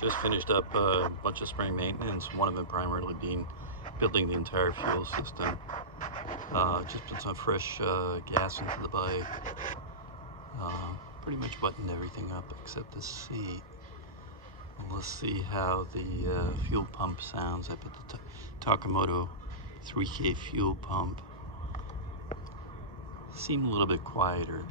Just finished up a bunch of spring maintenance, one of them primarily being building the entire fuel system. Just put some fresh gas into the bike. Pretty much buttoned everything up except the seat. Let's see how the fuel pump sounds. I put the Takamoto 3K fuel pump. Seemed a little bit quieter.